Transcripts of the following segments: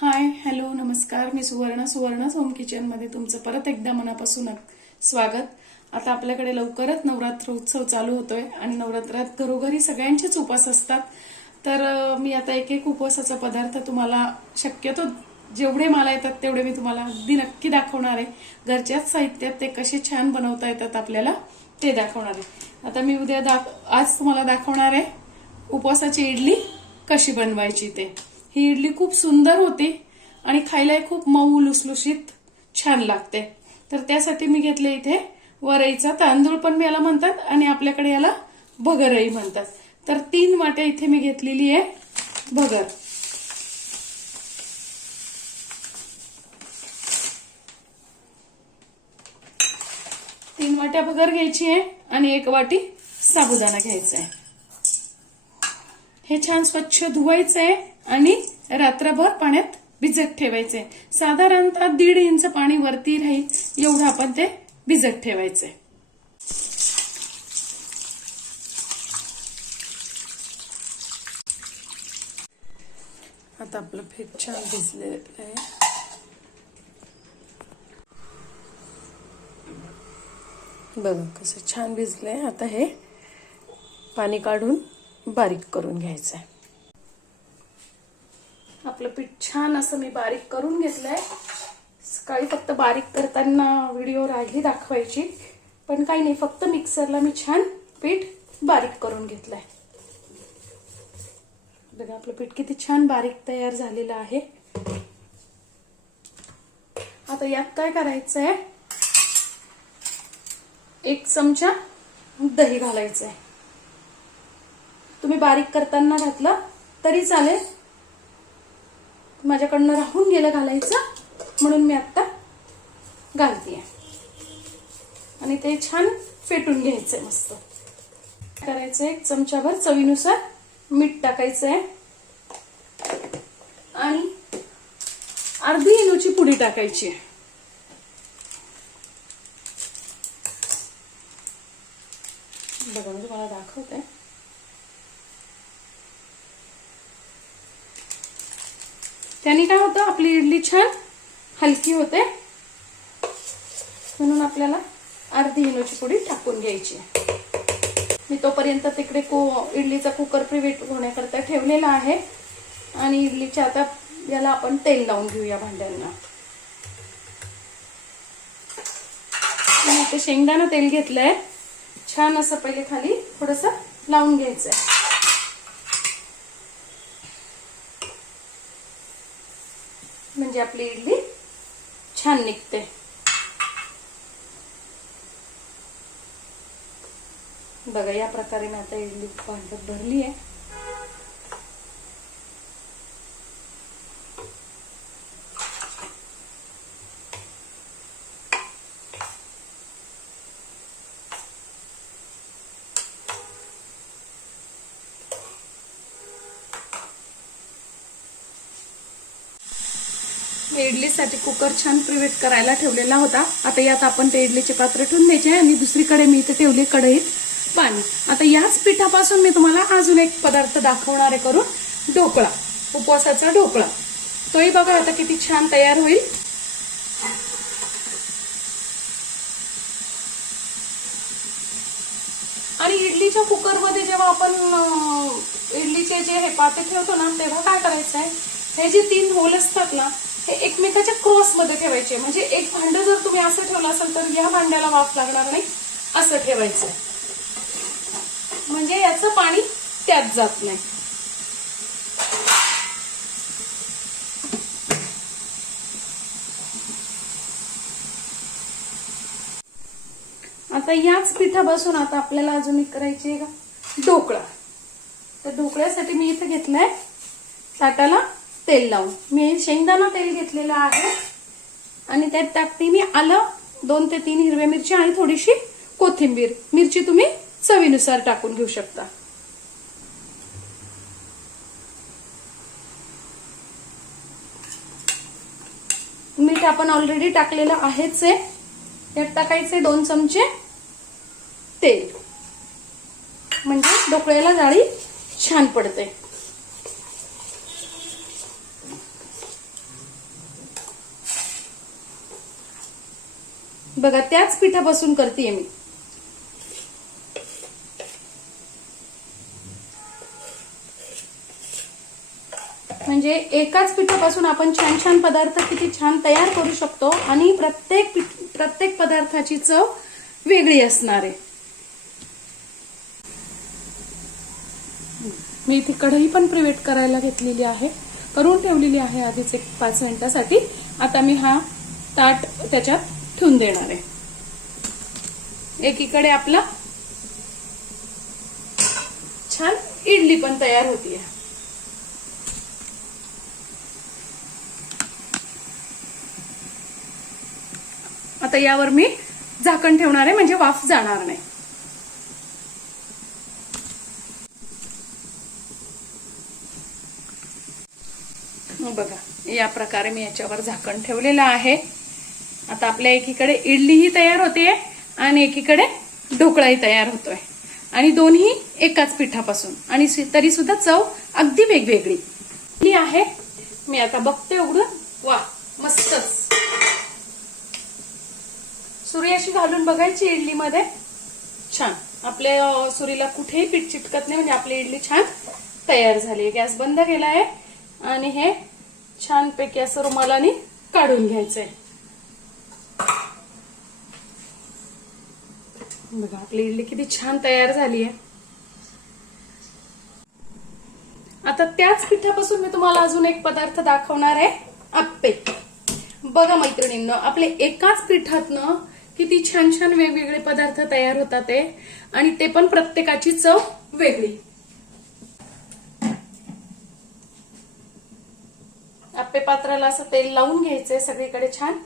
Hi hello नमस्कार, मी सुवर्ण home kitchen मध्ये तुमचं परत एकदा मनापासून स्वागत। आता आपल्याकडे लवकरच नवरात्र उत्सव चालू होतोय आणि नवरात्रात घरोघरी सगळ्यांचेच उपवास असतात। तर मी आता एक एक उपवासाचा पदार्थ तुम्हाला शक्यतो जेवढे मला येतात तेवढे मी तुम्हाला अगदी नक्की दाखवणार आहे। घरच्याच साहित्यात ते कसे छान बनवता येतात आपल्याला ते दाखवणार आहे। आता मी आज तुम्हाला दाखवणार आहे उपवासाची इडली कशी बनवायची ते। ही इडली खूप सुंदर होती आणि खायला खूप मऊ लुसलुशीत छान लागते। तर त्यासाठी मी घेतले इथे वरईचा तांदूळ पण याला म्हणतात आणि आपल्याकडे याला भगरई म्हणतात। तर 3 वाट्या इथे मी घेतलेली आहे भगर। तीन वाट्या भगर घ्यायची आहे आणि 1 वाटी साबुदाणा घ्यायचा आहे। हे छान स्वच्छ धुवायचं आहे आणि रात्रभर पाण्यात भिजत ठेवायचे। साधारणतः 1.5 इंच पाणी वरती राहील एवढं आपण ते भिजत ठेवायचे। आता आपलं पीठ छान भिजलेलं आहे। बघा कसं छान भिजलंय। आता हे पाणी काढून बारीक करून घ्यायचं आहे। आपलं पीठ छान असं मी बारीक करून घेतलंय। सकाळी फक्त बारीक करताना व्हिडिओ राहिली दाखवायची, पण काही नाही, फक्त मिक्सरला मी छान पीठ बारीक करून घेतलंय। बघा आपलं पीठ किती छान बारीक तयार झालेलं आहे। आता यात काय करायचंय, 1 चमचा दही घालायचंय। तुम्ही बारीक करताना घातलं तरी चालेल, माझ्याकडनं राहून गेलं घालायचं म्हणून मी आता घालतेय। आणि ते छान फेटून घ्यायचंय। मस्त करायचंय। 1 चमचाभर चवीनुसार मीठ टाकायचंय आणि अर्धी इनोची पुडी टाकायची। बघा म्हणजे मला दाखवते। त्याने काय होतं, आपली इडली छान हलकी होते, म्हणून आपल्याला अर्धी इनोची पुडी टाकून घ्यायची। मी तोपर्यंत तिकडे इडलीचा कुकर प्रीहीट होण्याकरता ठेवलेला आहे आणि इडलीच्या आता याला आपण तेल लावून घेऊया भांड्यांना। मी इथे शेंगदाणा तेल घेतलंय। छान असं पहिले खाली थोडंसं लावून घ्यायचंय, म्हणजे आपली इडली छान निघते। बघा या प्रकारे मी आता इडली भांड्यात भरली आहे। मी इडलीसाठी कुकर छान प्रीहीट करायला ठेवलेला होता। आता यात आपण ते इडलीचे पात्र ठेवून द्यायचे आणि दुसरीकडे मी इथे ठेवली कढईत पाणी। आता याच पिठापासून मी तुम्हाला अजून एक पदार्थ दाखवणार आहे करून, ढोकळा, उपवासाचा ढोकळा। तोही बघा आता किती छान तयार होईल। आणि इडलीच्या कुकर मध्ये जेव्हा आपण इडलीचे जे हे पाते ठेवतो ना, तेव्हा काय करायचंय, हे जे 3 होल असतात ना, हे एकमेकाच्या क्रॉस मध्ये ठेवायचे। म्हणजे एक भांड जर तुम्ही असं ठेवलं असेल तर या भांड्याला वाफ लागणार नाही, असं ठेवायचं, म्हणजे याचं पाणी त्यात जात नाही। आता याच पिठापासून आता आपल्याला अजून एक करायची आहे का ढोकळा। तर ढोकळ्यासाठी मी इथे घेतलंय ताटाला तेल लावून। मी शेंगदाणा तेल घेतलेलं आहे आणि त्यात टाकते मी आलं, 2 ते 3 हिरव्या मिरच्या आणि थोडीशी कोथिंबीर। मिरची तुम्ही चवीनुसार टाकून घेऊ शकता। मीठ आपण ऑलरेडी टाकलेलं आहेच आहे। त्यात टाकायचे 2 चमचे तेल, म्हणजे ढोकळ्याला जाळी छान पडते। बघा त्याच पिठापासून करतेय मी. म्हणजे एकाच पिठापासून आपण छान छान पदार्थ किती छान तयार करू शकतो आणि प्रत्येक पदार्थाची चव वेगळी असणार आहे. मी इथे कढई पण प्रिवेट करायला घेतलेली आहे, करून ठेवलेली आहे आधीच एक 5 मिनिटासाठी. आता मी हा ताट त्याच्यात ठेवून देणार आहे. एकीकडे आपला छान इडली पण तयार होतीये. आता यावर मी झाकण ठेवणार आहे म्हणजे वाफ जाणार नाही. बघा या प्रकारे मी याच्यावर झाकण ठेवलेलं आहे. आता आपल्या एकीकडे इडलीही तयार होते आणि एकीकडे ढोकळाही तयार होतोय आणि दोन्ही एकाच पिठापासून आणि तरी सुद्धा चव अगदी वेगवेगळी आहे. मी आता बघते उघडून. वा मस्तच. सुरी अशी घालून बघायची इडलीमध्ये. छान आपल्या सुरीला कुठेही पीठ चिटकत नाही म्हणजे आपली इडली छान तयार झाली. गॅस बंद केला आहे आणि हे छानपैकी असं रुमालाने काढून घ्यायचंय. बघा आपली इडली किती छान तयार झाली आहे. आता त्याच पिठापासून मी तुम्हाला अजून एक पदार्थ दाखवणार आहे, आप्पे. बघा मैत्रिणींनो, आपले एकाच पिठातनं किती छान छान वेगवेगळे पदार्थ तयार होतात ते, आणि ते पण प्रत्येकाची चव वेगळी. आप्पे पात्राला असं तेल लावून घ्यायचंय सगळीकडे छान.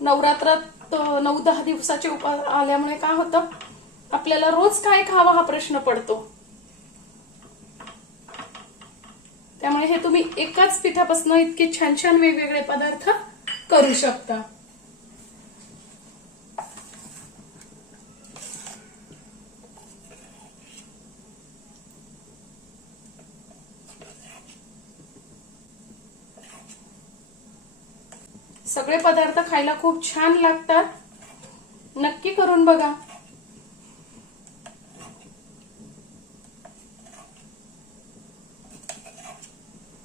नवरात्रात 9-10 दिवसाचे उपास आल्यामुळे काय होतं, आपल्याला रोज काय खावा हा प्रश्न पडतो. त्यामुळे हे तुम्ही एकाच पिठापासून इतके छान छान वेगवेगळे पदार्थ करू शकता. सगळे पदार्थ खायला खूप छान लागतात. नक्की करून बघा.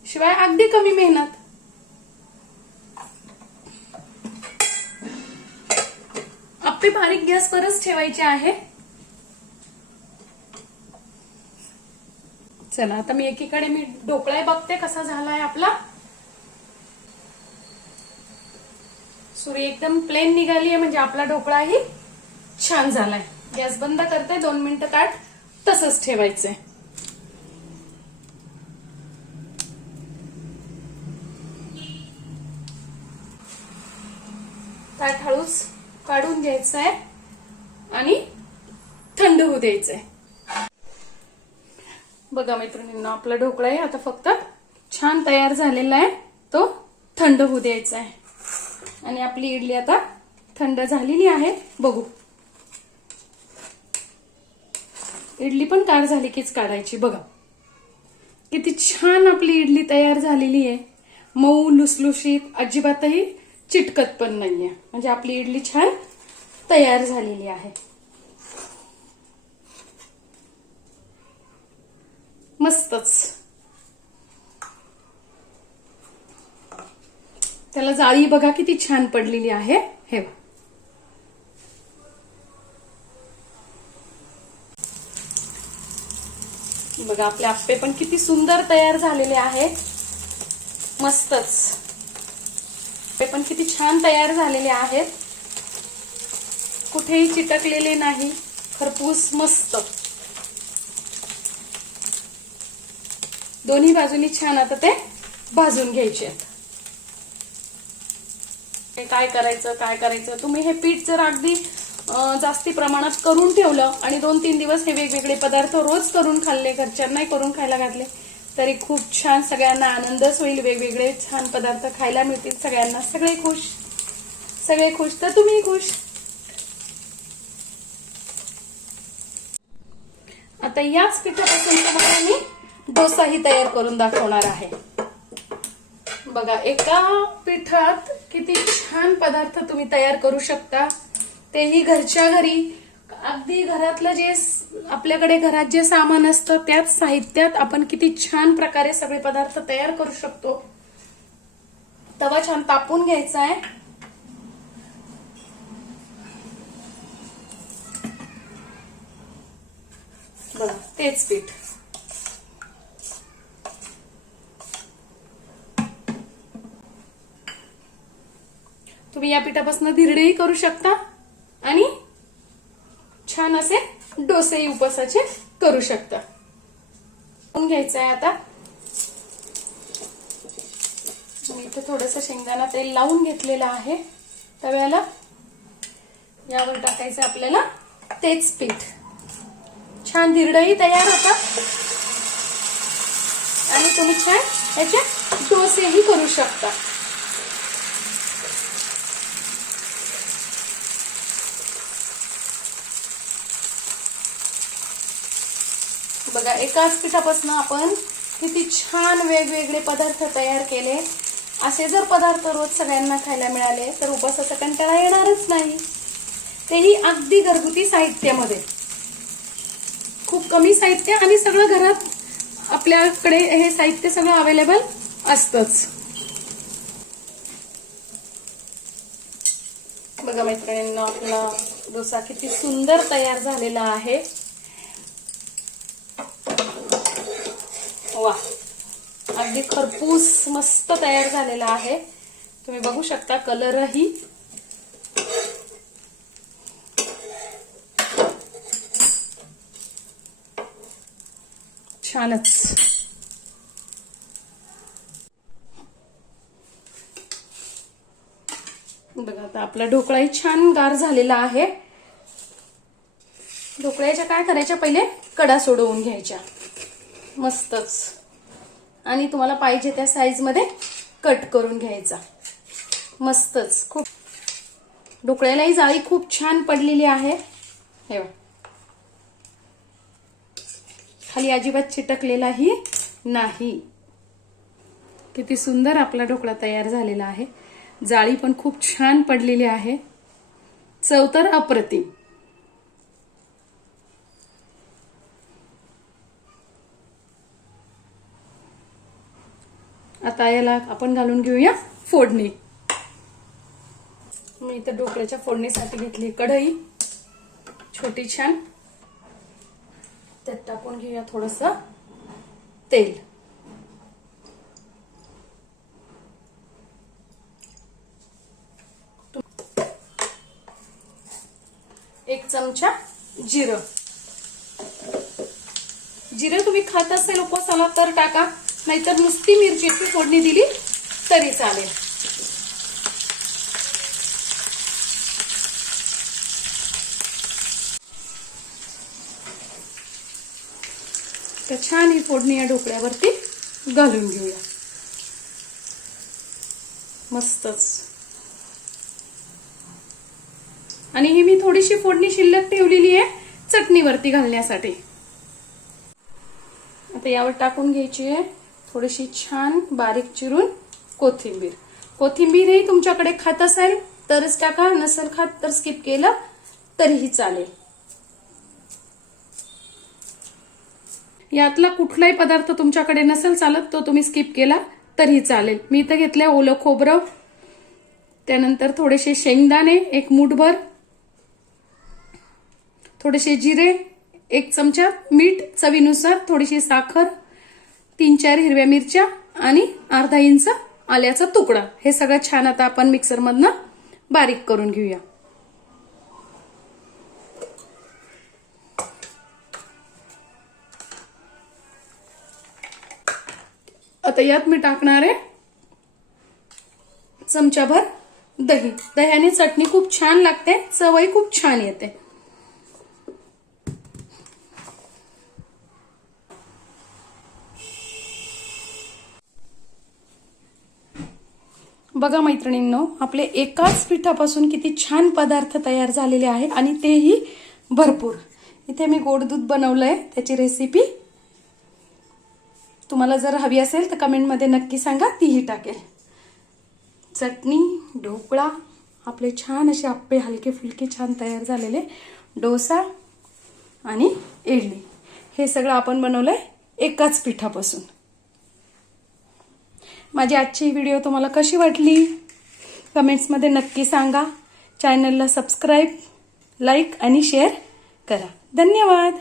शिवाय अगदी कमी मेहनत. आप्पे बारीक गॅसवरच ठेवायचे आहे. चला आता मी एकीकडे ढोकळा बघते कसा झालाय आपला. सुरी एकदम प्लेन निघाली आहे म्हणजे आपला ढोकळाही छान झालाय. गॅस बंद करते. 2 मिनिटं ताट तसंच ठेवायचंय. ताट हळूच काढून घ्यायचंय आणि थंड होऊ द्यायचंय. बघा मैत्रिणींना आपला ढोकळा आहे आता फक्त छान तयार झालेला आहे. तो थंड होऊ द्यायचा आहे आणि आपली इडली आता थंड झालेली आहे. बघू. इडली पण गार झाली कीच काढायची. बघा किती छान आपली इडली तयार झालेली आहे. मऊ लुसलुशीत, अजिबातही चिटकत पण नाहीये. म्हणजे आपली इडली छान तयार झालेली आहे. मस्तच. त्याला जाळी बघा किती छान पडलेली आहे. हे बघा आपले आप्पे पण किती सुंदर तयार झालेले आहेत. मस्तच. ते पण किती छान तयार झालेले आहेत. कुठेही चिटकलेले नाही. खरपूस मस्त. दोन्ही बाजूनी छान आता ते भाजून घ्यायचे आहेत. काय करायचं तुम्ही हे पीठ जर अगदी जास्ती प्रमाणात करून ठेवलं आणि 2-3 दिवस हे वेगवेगळे पदार्थ रोज करून खाल्ले, घरच्यांनाही करून खायला घातले तरी खूप छान सगळ्यांना आनंदच होईल. वेगवेगळे छान पदार्थ खायला मिळतील सगळ्यांना. सगळे खुश तर तुम्ही खुश. आता याच पिठापासून तुम्हाला मी डोसाही तयार करून दाखवणार आहे. बघा एका पिठात किती छान पदार्थ तुम्ही तयार करू शकता, तेही घरच्या घरी. अगदी घरातलं जे आपल्याकडे घरात जे सामान असतं त्याच साहित्यात आपण किती छान प्रकारे सगळे पदार्थ तयार करू शकतो. तवा छान तापून घ्यायचा आहे. बघा तेच पीठ तुम्ही या पिठापासून धिरडेही करू शकता आणि छान असे डोसेही उपवासाचे करू शकता. घ्यायचं आहे आता. मी इथे थोडंसं शेंगदाणा तेल लावून घेतलेलं आहे तव्याला. यावर टाकायचं आपल्याला तेच पीठ. छान धिरडही तयार होतात आणि तुम्ही छान याचे डोसेही करू शकता. बघा एकाच पिठापासून आपण किती छान वेगवेगळे पदार्थ तयार केले. असे जर पदार्थ रोज सगळ्यांना खायला मिळाले तर उपवासाचा कंटाळा येणारच नाही. तेही अगदी घरगुती साहित्यामध्ये. खूप कमी साहित्य आणि सगळं घरात आपल्याकडे हे साहित्य सगळं अवेलेबल असतंच. बघा मैत्रिणींना आपला डोसा किती सुंदर तयार झालेला आहे. वा अगदी खरपूस मस्त तयार झालेला आहे. तुम्ही बघू शकता कलरही छानच. बघा आता आपला ढोकळाही छान गार झालेला आहे. ढोकळ्याच्या काय करायच्या पहिले कडा सोडवून घ्यायच्या मस्तच आणि तुम्हाला पाहिजे त्या साईज मध्ये कट करून घ्यायचा मस्तच. खूप ढोकळ्यालाही जाळी खूप छान पडलेली आहे. हे खाली अजिबात चिटकलेलाही नाही. किती सुंदर आपला ढोकळा तयार झालेला आहे. जाळी पण खूप छान पडलेली आहे. चव तर अप्रतिम. आता याला आपण घालून घेऊया फोडणी. मी इथे ढोकळ्याच्या फोडणीसाठी घेतली कढई छोटी छान. त्यात टाकून घेऊया थोडंसं तेल. एक चमचा जिरं. जिरं तुम्ही खात असेल उपवासाला तर टाका, नाहीतर नुसती मिरचीची फोडणी दिली तरी चालेल. तर छान ही फोडणी या ढोकळ्यावरती घालून घेऊया मस्तच. आणि ही मी थोडीशी फोडणी शिल्लक ठेवलेली आहे चटणीवरती घालण्यासाठी. आता यावर टाकून घ्यायची आहे थोडीशी छान बारीक चिरून कोथिंबीर. कोथिंबीरही तुमच्याकडे खात असेल तरच टाका, नसेल खात तर स्किप केलं तरीही चालेल. यातला कुठलाही पदार्थ तुमच्याकडे नसेल चालत तो तुम्ही स्किप केला तरीही चालेल. मी इथं घेतलंय ओलं खोबरं, त्यानंतर थोडेसे शेंगदाणे एक मूठभर, थोडेसे जिरे, एक चमचा मीठ चवीनुसार, थोडीशी साखर, 3-4 हिरव्या मिरच्या आणि अर्धा इंच आल्याचा तुकडा. हे सगळं छान आता आपण मिक्सर मधनं बारीक करून घेऊया. आता यात मी टाकणार आहे चमचाभर दही. दह्याने चटणी खूप छान लागते, चवही खूप छान येते. बघा मैत्रिणींनो, आपले एकाच पिठापासून किती छान पदार्थ तयार झालेले आहे आणि तेही भरपूर. इथे मी गोड दूध बनवलंय, त्याची रेसिपी तुम्हाला जर हवी असेल तर कमेंटमध्ये नक्की सांगा, तीही टाकेल. चटणी, ढोकळा, आपले छान असे आप्पे हलके फुलके छान तयार झालेले, डोसा आणि इडली, हे सगळं आपण बनवलंय एकाच पिठापासून. माझी आजची व्हिडिओ तुम्हाला कशी वाटली कमेंट्समध्ये नक्की सांगा. चॅनलला सबस्क्राईब, लाईक आणि शेअर करा. धन्यवाद.